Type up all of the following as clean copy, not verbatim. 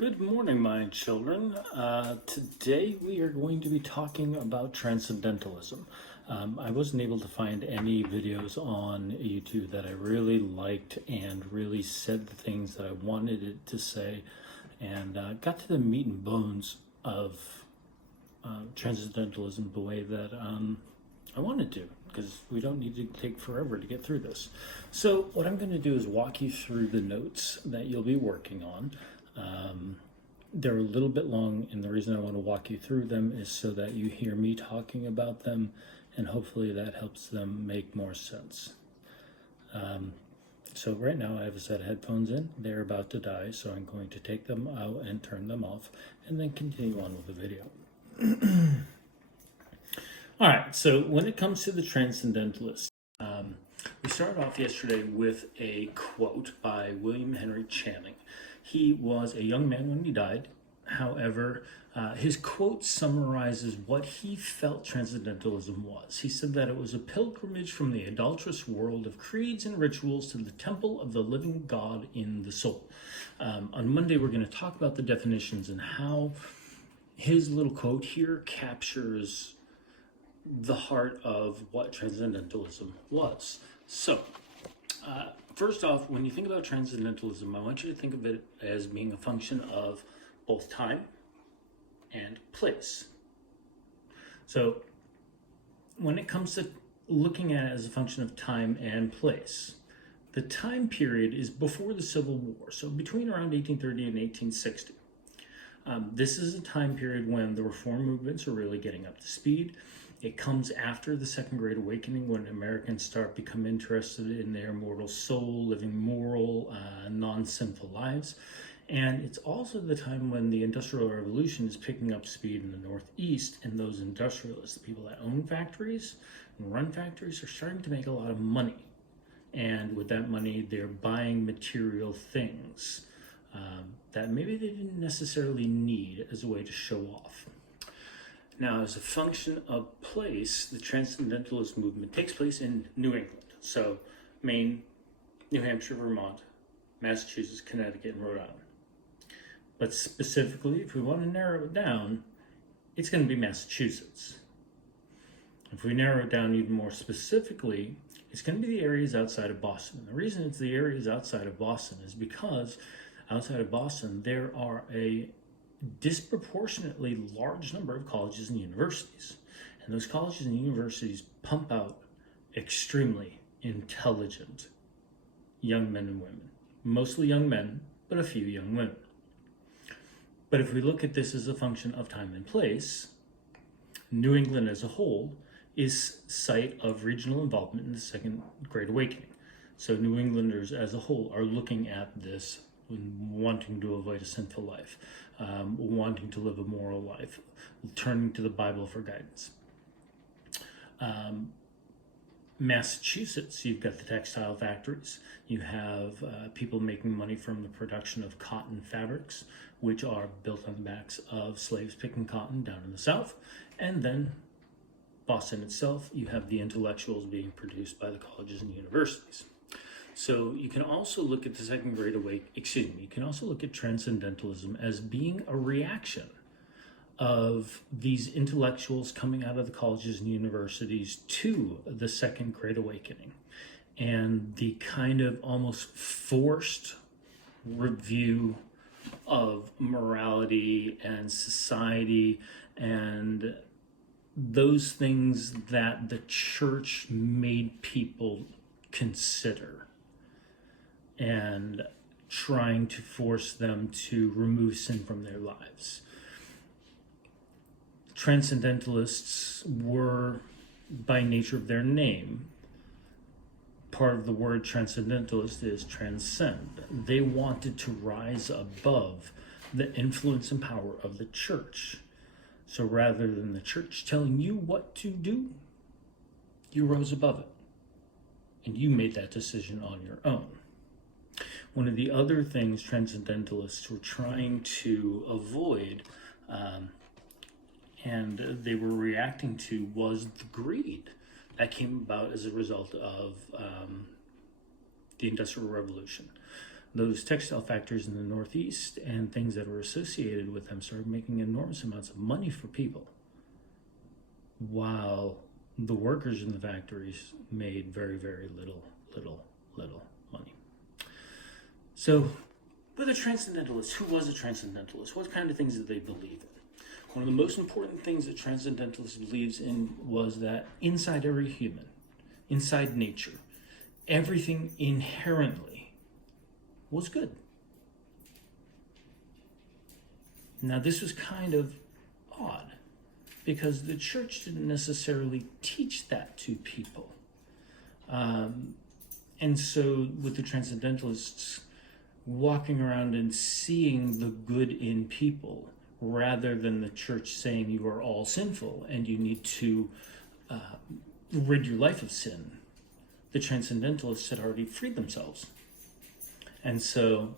Good morning, my children. Today we are going to be talking about Transcendentalism. I wasn't able to find any videos on YouTube that I really liked and really said the things that I wanted it to say, and got to the meat and bones of Transcendentalism the way that I wanted to, because we don't need to take forever to get through this. So what I'm going to do is walk you through the notes that you'll be working on. They're a little bit long, and the reason I want to walk you through them is so that you hear me talking about them, and hopefully that helps them make more sense. So right now I have a set of headphones in. They're about to die, so I'm going to take them out and turn them off, and then continue on with the video. All right, so when it comes to the Transcendentalists, we started off yesterday with a quote by William Henry Channing. He was a young man when he died. However, his quote summarizes what he felt Transcendentalism was. He said that it was a pilgrimage from the adulterous world of creeds and rituals to the temple of the living God in the soul. On Monday, we're going to talk about the definitions and how his little quote here captures the heart of what Transcendentalism was. So, first off, when you think about Transcendentalism, I want you to think of it as being a function of both time and place. So, when it comes to looking at it as a function of time and place, the time period is before the Civil War, so between around 1830 and 1860. This is a time period when the reform movements are really getting up to speed. It comes after the Second Great Awakening, when Americans start become interested in their immortal soul, living moral, non-sinful lives. And it's also the time when the Industrial Revolution is picking up speed in the Northeast, and those industrialists, the people that own factories and run factories, are starting to make a lot of money. And with that money, they're buying material things that maybe they didn't necessarily need as a way to show off. Now, as a function of place, the Transcendentalist movement takes place in New England. So, Maine, New Hampshire, Vermont, Massachusetts, Connecticut, and Rhode Island. But specifically, if we want to narrow it down, it's going to be Massachusetts. If we narrow it down even more specifically, it's going to be the areas outside of Boston. And the reason it's the areas outside of Boston is because outside of Boston, there are a disproportionately large number of colleges and universities. And those colleges and universities pump out extremely intelligent young men and women. Mostly young men, but a few young women. But if we look at this as a function of time and place, New England as a whole is site of regional involvement in the Second Great Awakening. So New Englanders as a whole are looking at this, wanting to avoid a sinful life, wanting to live a moral life, turning to the Bible for guidance. Massachusetts, you've got the textile factories. You have people making money from the production of cotton fabrics, which are built on the backs of slaves picking cotton down in the South. And then Boston itself, you have the intellectuals being produced by the colleges and universities. So you can also look at the Second Great Awakening, you can also look at Transcendentalism as being a reaction of these intellectuals coming out of the colleges and universities to the Second Great Awakening, and the kind of almost forced review of morality and society and those things that the church made people consider, and trying to force them to remove sin from their lives. Transcendentalists were, by nature of their name, part of the word transcendentalist is transcend. They wanted to rise above the influence and power of the church. So rather than the church telling you what to do, you rose above it. And you made that decision on your own. One of the other things Transcendentalists were trying to avoid, and they were reacting to, was the greed that came about as a result of the Industrial Revolution. those textile factories in the Northeast and things that were associated with them started making enormous amounts of money for people, while the workers in the factories made very, very little money. So, with a transcendentalist, who was a transcendentalist? What kind of things did they believe in? One of the most important things that Transcendentalists believes in was that inside every human, inside nature, everything inherently was good. Now, this was kind of odd because the church didn't necessarily teach that to people. And so with the Transcendentalists walking around and seeing the good in people, rather than the church saying you are all sinful and you need to rid your life of sin, the Transcendentalists had already freed themselves. And so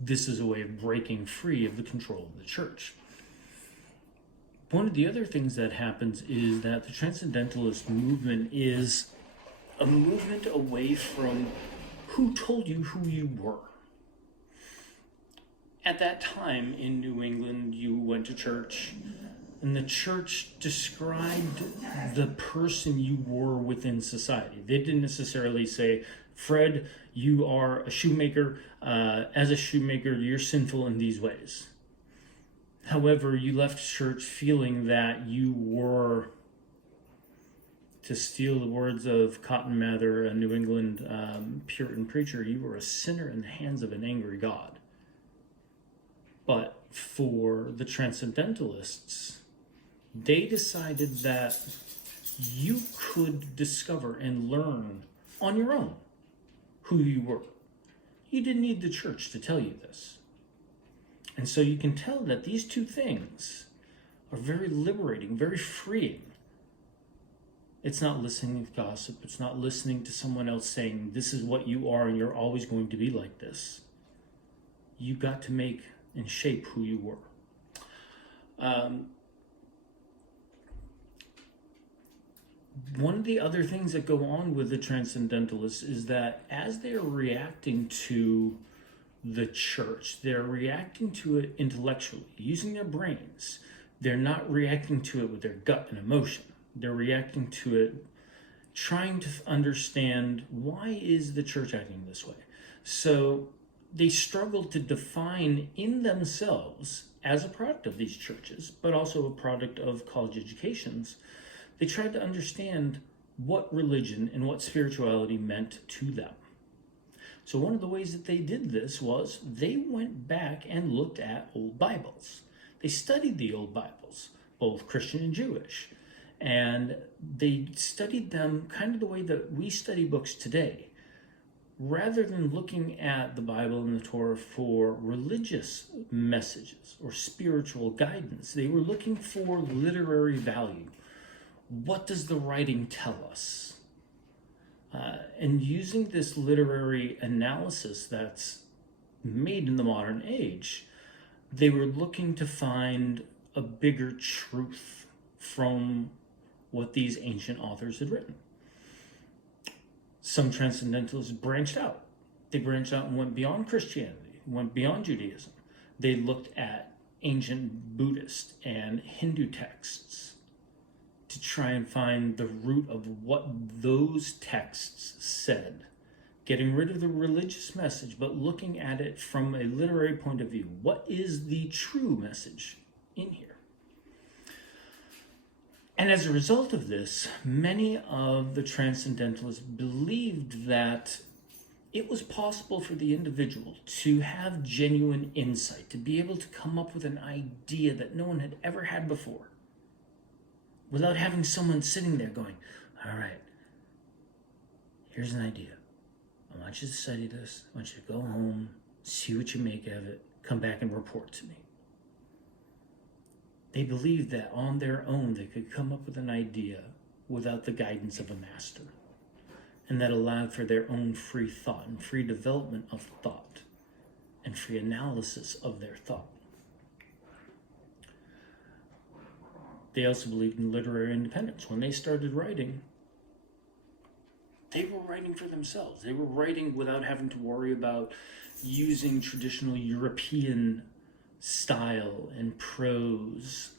this is a way of breaking free of the control of the church. One of the other things that happens is that the Transcendentalist movement is a movement away from who told you who you were. At that time in New England, you went to church, and the church described the person you were within society. They didn't necessarily say, Fred, you are a shoemaker. As a shoemaker, you're sinful in these ways. However, you left church feeling that you were, to steal the words of Cotton Mather, a New England Puritan preacher, you were a sinner in the hands of an angry God. But for the Transcendentalists, they decided that you could discover and learn on your own who you were. You didn't need the church to tell you this. And so you can tell that these two things are very liberating, very freeing. It's not listening to gossip. It's not listening to someone else saying, this is what you are and you're always going to be like this. You got to make and shape who you were. One of the other things that go on with the Transcendentalists is that as they're reacting to the church, they're reacting to it intellectually, using their brains. They're not reacting to it with their gut and emotion. They're reacting to it trying to understand, why is the church acting this way? So they struggle to define in themselves, as a product of these churches, but also a product of college educations, they tried to understand what religion and what spirituality meant to them. So one of the ways that they did this was they went back and looked at old Bibles. They studied the old Bibles, both Christian and Jewish, and they studied them kind of the way that we study books today. Rather than looking at the Bible and the Torah for religious messages or spiritual guidance, they were looking for literary value. What does the writing tell us? And using this literary analysis that's made in the modern age, they were looking to find a bigger truth from what these ancient authors had written. Some Transcendentalists branched out. They branched out and went beyond Christianity, went beyond Judaism. They looked at ancient Buddhist and Hindu texts to try and find the root of what those texts said, getting rid of the religious message, but looking at it from a literary point of view. What is the true message in here? And as a result of this, many of the Transcendentalists believed that it was possible for the individual to have genuine insight, to be able to come up with an idea that no one had ever had before, without having someone sitting there going, all right, here's an idea. I want you to study this. I want you to go home, see what you make of it, come back and report to me. They believed that on their own they could come up with an idea without the guidance of a master, and that allowed for their own free thought and free development of thought and free analysis of their thought. They also believed in literary independence. When they started writing, They were writing for themselves. They were writing without having to worry about using traditional European style and prose.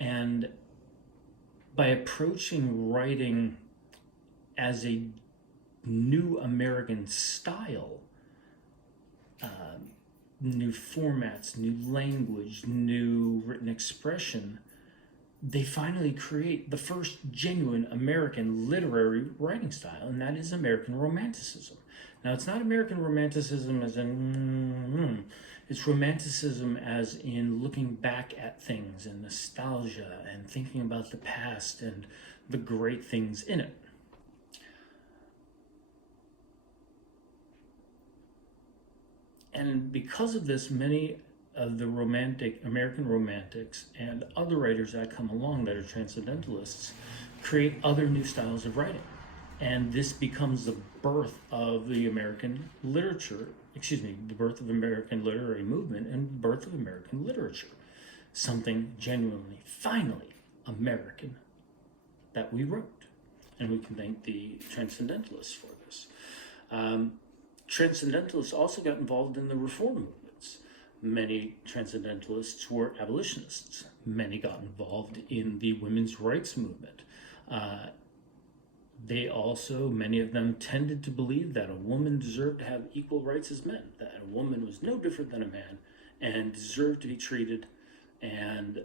And by approaching writing as a new American style, new formats, new language, new written expression, they finally create the first genuine American literary writing style, and that is American Romanticism. Now, it's not American Romanticism as in, it's Romanticism as in looking back at things and nostalgia and thinking about the past and the great things in it. And because of this, many of the American romantics and other writers that come along that are transcendentalists create other new styles of writing. And this becomes the birth of the American literature, the birth of American literary movement and the birth of American literature. Something genuinely, finally, American that we wrote. And we can thank the Transcendentalists for this. Transcendentalists also got involved in the reform movements. Many Transcendentalists were abolitionists. Many got involved in the women's rights movement. Many of them tended to believe that a woman deserved to have equal rights as men, that a woman was no different than a man and deserved to be treated and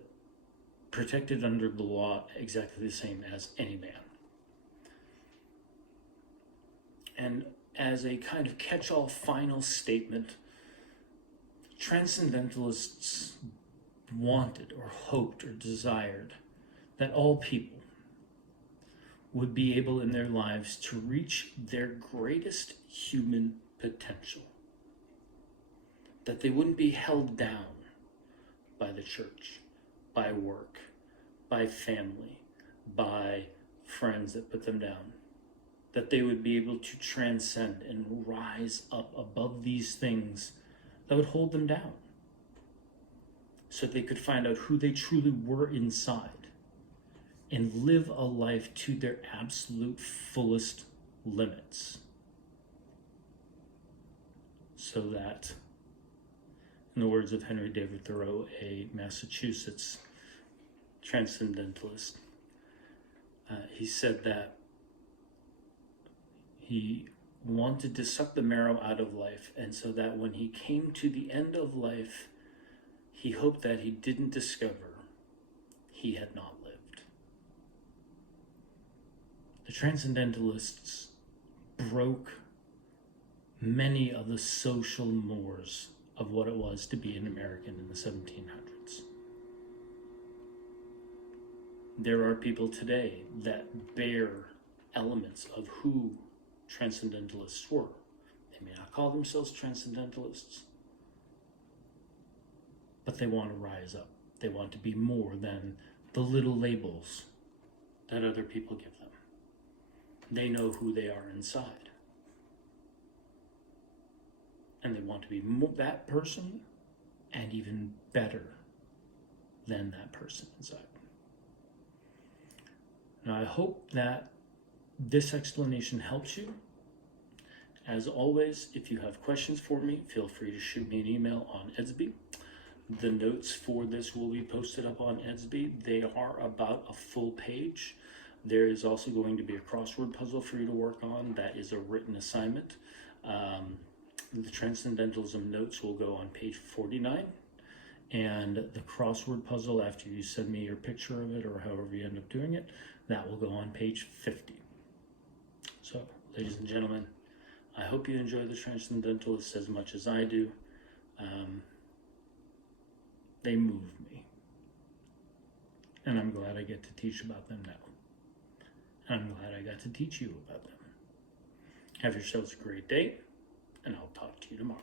protected under the law exactly the same as any man. And as a kind of catch-all final statement, Transcendentalists wanted or hoped or desired that all people would be able in their lives to reach their greatest human potential. That they wouldn't be held down by the church, by work, by family, by friends that put them down. That they would be able to transcend and rise up above these things that would hold them down, so they could find out who they truly were inside and live a life to their absolute fullest limits. So that, in the words of Henry David Thoreau, a Massachusetts transcendentalist, he said that he wanted to suck the marrow out of life, and so that when he came to the end of life, he hoped that he didn't discover he had not lived. The Transcendentalists broke many of the social mores of what it was to be an American in the 1700s. There are people today that bear elements of who Transcendentalists were. They may not call themselves Transcendentalists, but they want to rise up. They want to be more than the little labels that other people give them. They know who they are inside. And they want to be more that person and even better than that person inside. Now, I hope that this explanation helps you. As always, if you have questions for me, feel free to shoot me an email on Edsby. The notes for this will be posted up on Edsby. They are about a full page. There is also going to be a crossword puzzle for you to work on. That is a written assignment. The Transcendentalism notes will go on page 49. And the crossword puzzle, after you send me your picture of it or however you end up doing it, that will go on page 50. So, ladies and gentlemen, I hope you enjoy the Transcendentalists as much as I do. They move me. And I'm glad I get to teach about them now. And I'm glad I got to teach you about them. Have yourselves a great day, and I'll talk to you tomorrow.